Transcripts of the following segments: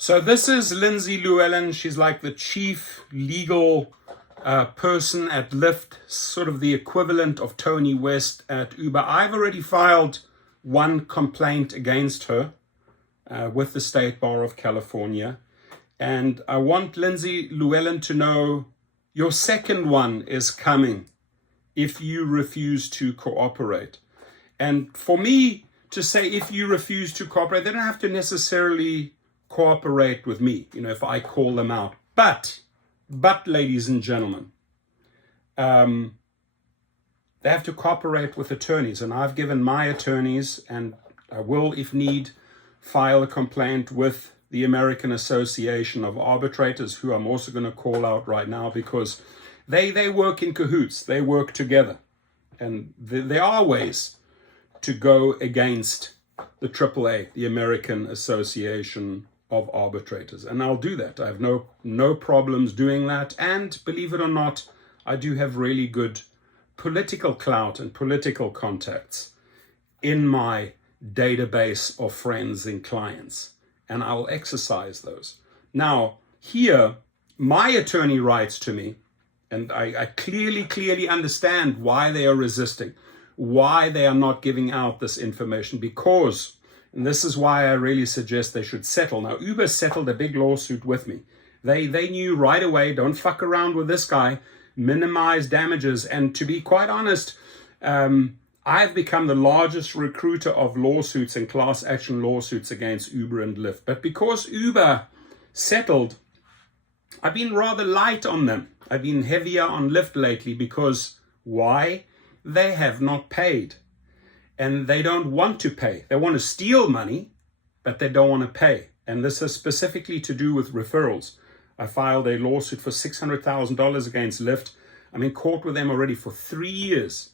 So this is Lindsey Llewellyn. She's like the chief legal person at Lyft, sort of the equivalent of Tony West at Uber. I've already filed one complaint against her with the State Bar of California. And I want Lindsey Llewellyn to know your second one is coming if you refuse to cooperate. And for me to say if you refuse to cooperate, they don't have to necessarily cooperate with me, if I call them out. But ladies and gentlemen, they have to cooperate with attorneys. And I've given my attorneys, and I will, if need, file a complaint with the American Association of Arbitrators, who I'm also going to call out right now, because they work in cahoots. They work together. And there are ways to go against the AAA, the American Association of Arbitrators. And I'll do that. I have no problems doing that. And believe it or not, I do have really good political clout and political contacts in my database of friends and clients. And I'll exercise those. Now, here, my attorney writes to me, and I clearly understand why they are resisting, why they are not giving out this information, because, and this is why I really suggest they should settle. Now, Uber settled a big lawsuit with me. They knew right away, don't fuck around with this guy, minimize damages. And to be quite honest, I've become the largest recruiter of lawsuits and class action lawsuits against Uber and Lyft. But because Uber settled, I've been rather light on them. I've been heavier on Lyft lately because why? They have not paid. And they don't want to pay. They want to steal money, but they don't want to pay. And this is specifically to do with referrals. I filed a lawsuit for $600,000 against Lyft. I'm in court with them already for 3 years.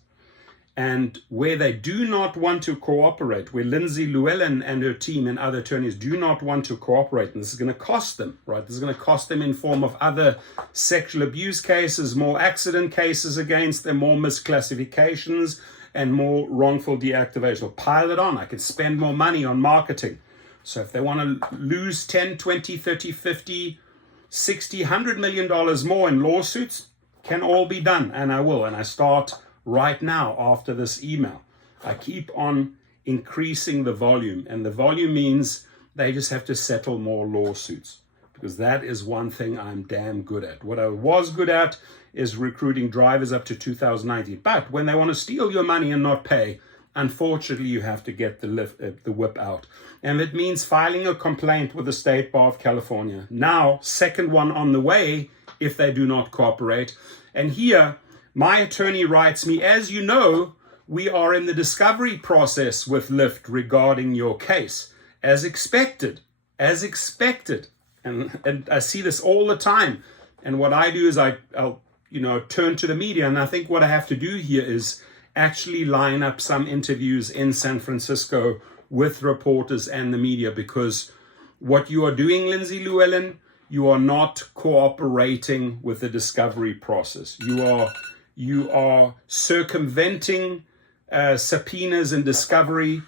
And where they do not want to cooperate, where Lindsey Llewellyn and her team and other attorneys do not want to cooperate, and this is going to cost them, right? This is going to cost them in form of other sexual abuse cases, more accident cases against them, more misclassifications, and more wrongful deactivation. I'll pile it on. I can spend more money on marketing. So if they want to lose 10, 20, 30, 50, 60, $100 million more in lawsuits, can all be done. And I will. And I start right now after this email. I keep on increasing the volume. And the volume means they just have to settle more lawsuits, because that is one thing I'm damn good at. What I was good at is recruiting drivers up to 2019. But when they want to steal your money and not pay, unfortunately, you have to get the whip out. And it means filing a complaint with the State Bar of California. Now, second one on the way if they do not cooperate. And here, my attorney writes me, as you know, we are in the discovery process with Lyft regarding your case. As expected. And I see this all the time. And what I do is I'll turn to the media. And I think what I have to do here is actually line up some interviews in San Francisco with reporters and the media, because what you are doing, Lindsey Llewellyn, you are not cooperating with the discovery process. You are circumventing subpoenas and discovery.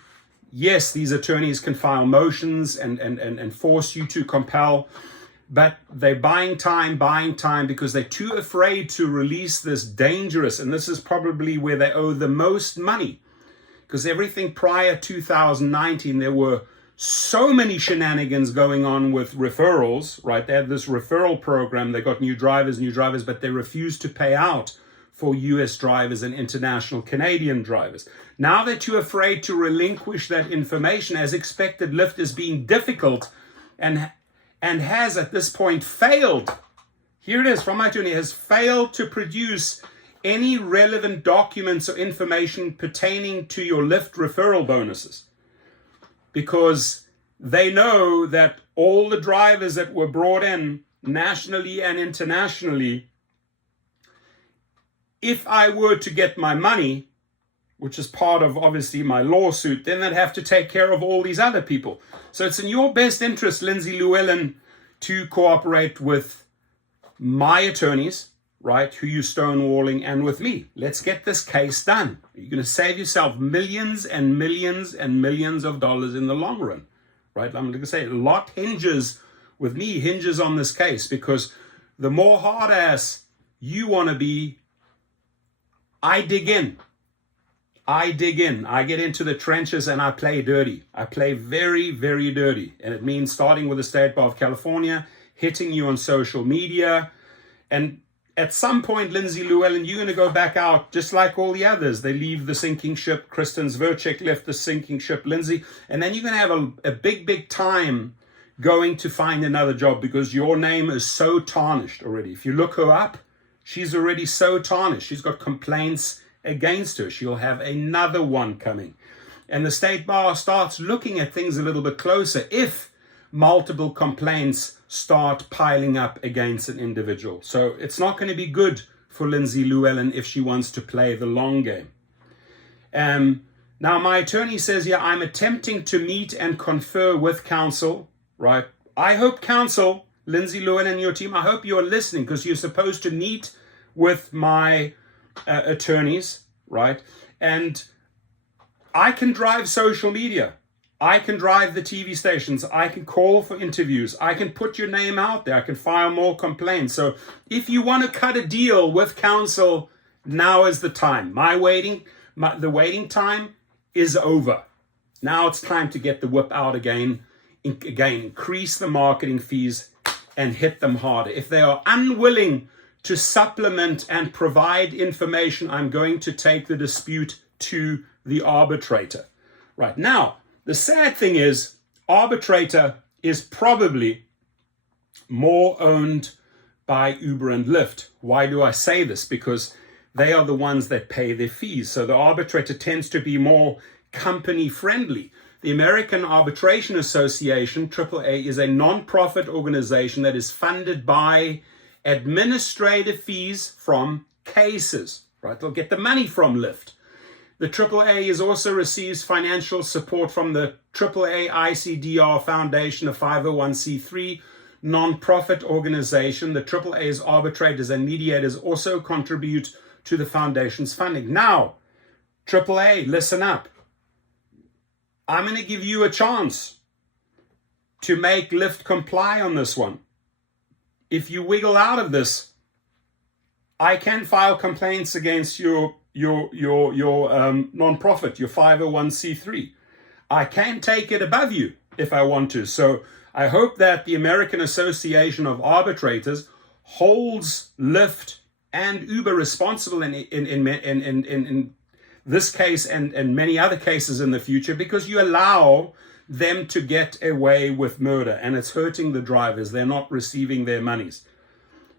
Yes, these attorneys can file motions and force you to compel, but they're buying time because they're too afraid to release this dangerous, and this is probably where they owe the most money, because everything prior 2019, there were so many shenanigans going on with referrals, right? They had this referral program. They got new drivers, but they refused to pay out for US drivers and international Canadian drivers. Now they're too afraid to relinquish that information. As expected, Lyft is being difficult and has at this point failed. Here it is from my attorney, has failed to produce any relevant documents or information pertaining to your Lyft referral bonuses, because they know that all the drivers that were brought in nationally and internationally, if I were to get my money, which is part of obviously my lawsuit, then they'd have to take care of all these other people. So it's in your best interest, Lindsey Llewellyn, to cooperate with my attorneys, right, who you're stonewalling, and with me. Let's get this case done. You're going to save yourself millions and millions and millions of dollars in the long run, right? I'm going to say a lot hinges with me hinges on this case, because the more hard ass you want to be, I dig in. I get into the trenches and I play dirty. I play very, very dirty. And it means starting with the State Bar of California, hitting you on social media. And at some point, Lindsey Llewellyn, you're going to go back out just like all the others. They leave the sinking ship. Kristen Zverchek left the sinking ship, Lindsey. And then you're going to have a big time going to find another job, because your name is so tarnished already. If you look her up, she's already so tarnished. She's got complaints against her. She'll have another one coming. And the State Bar starts looking at things a little bit closer if multiple complaints start piling up against an individual. So it's not going to be good for Lindsey Llewellyn if she wants to play the long game. Now, my attorney says, yeah, I'm attempting to meet and confer with counsel, right? I hope counsel, Lindsey Llewellyn and your team, I hope you're listening, because you're supposed to meet with my attorneys, right? And I can drive social media. I can drive the TV stations. I can call for interviews. I can put your name out there. I can file more complaints. So if you want to cut a deal with counsel, now is the time. The waiting time is over. Now it's time to get the whip out again, increase the marketing fees and hit them harder. If they are unwilling to supplement and provide information, I'm going to take the dispute to the arbitrator. Right now, the sad thing is, arbitrator is probably more owned by Uber and Lyft. Why do I say this? Because they are the ones that pay their fees. So the arbitrator tends to be more company friendly. The American Arbitration Association, AAA, is a non-profit organization that is funded by administrative fees from cases, right? They'll get the money from Lyft. The AAA also receives financial support from the AAA ICDR Foundation, a 501c3 non-profit organization. The AAA's arbitrators and mediators also contribute to the foundation's funding. Now, AAA, listen up. I'm going to give you a chance to make Lyft comply on this one. If you wiggle out of this, I can file complaints against your non-profit, your 501c3. I can take it above you if I want to. So I hope that the American Association of Arbitrators holds Lyft and Uber responsible in this case and many other cases in the future, because you allow them to get away with murder and it's hurting the drivers. They're not receiving their monies.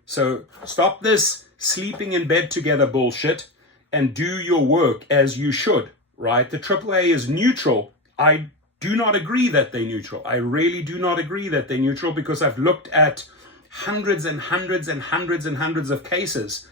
So stop this sleeping in bed together bullshit and do your work as you should, right? The AAA is neutral. I do not agree that they're neutral. I really do not agree that they're neutral, because I've looked at hundreds and hundreds and hundreds and hundreds of cases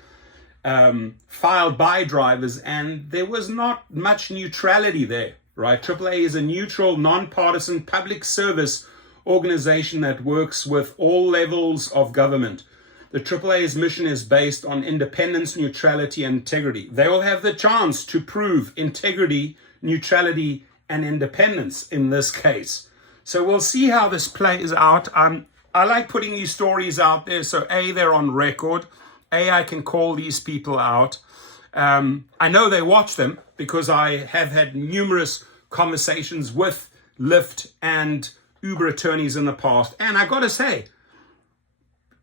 filed by drivers, and there was not much neutrality there, right? AAA is a neutral, nonpartisan public service organization that works with all levels of government. The AAA's mission is based on independence, neutrality, and integrity. They will have the chance to prove integrity, neutrality, and independence in this case. So we'll see how this plays out. I like putting these stories out there. So A, they're on record. A, I can call these people out. I know they watch them because I have had numerous conversations with Lyft and Uber attorneys in the past. And I got to say,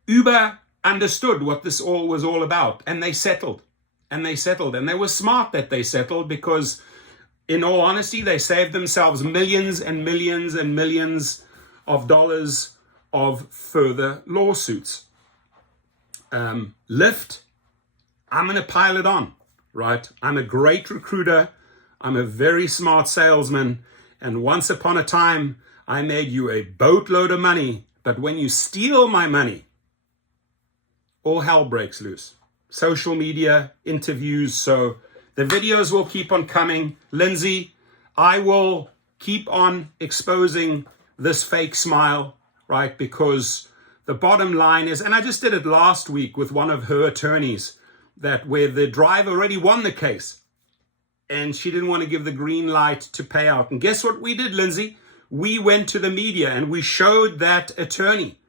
Uber understood what this all was all about, and they settled. And they were smart that they settled, because in all honesty, they saved themselves millions and millions and millions of dollars of further lawsuits. Lyft, I'm going to pile it on, right? I'm a great recruiter. I'm a very smart salesman. And once upon a time, I made you a boatload of money. But when you steal my money, all hell breaks loose. Social media, interviews. So the videos will keep on coming. Lindsey, I will keep on exposing this fake smile, right? Because the bottom line is, and I just did it last week with one of her attorneys, that where the driver already won the case and she didn't want to give the green light to pay out. And guess what we did, Lindsey? We went to the media and we showed that attorney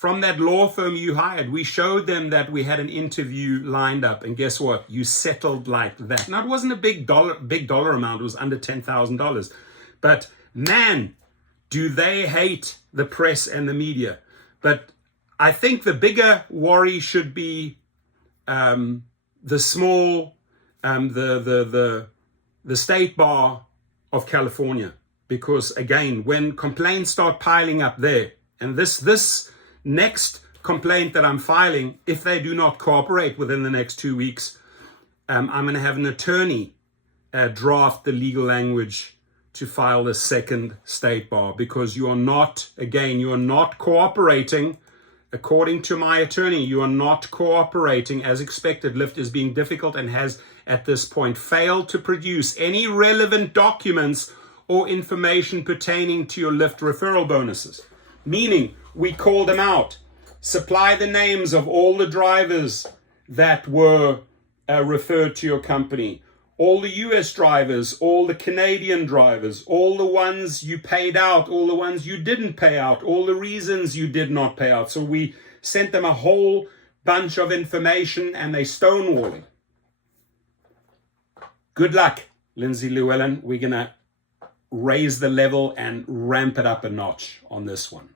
from that law firm you hired. We showed them that we had an interview lined up, and guess what? You settled like that. Now, it wasn't a big dollar amount. It was under $10,000. But man, do they hate the press and the media. But I think the bigger worry should be the small, the state bar of California. Because again, when complaints start piling up there, and this next complaint that I'm filing, if they do not cooperate within the next 2 weeks, I'm going to have an attorney draft the legal language to file the second state bar, because you are not cooperating. According to my attorney, you are not cooperating as expected. Lyft is being difficult and has at this point failed to produce any relevant documents or information pertaining to your Lyft referral bonuses. Meaning, we called them out. Supply the names of all the drivers that were referred to your company. All the US drivers, all the Canadian drivers, all the ones you paid out, all the ones you didn't pay out, all the reasons you did not pay out. So we sent them a whole bunch of information and they stonewalling. Good luck, Lindsey Llewellyn. We're going to raise the level and ramp it up a notch on this one.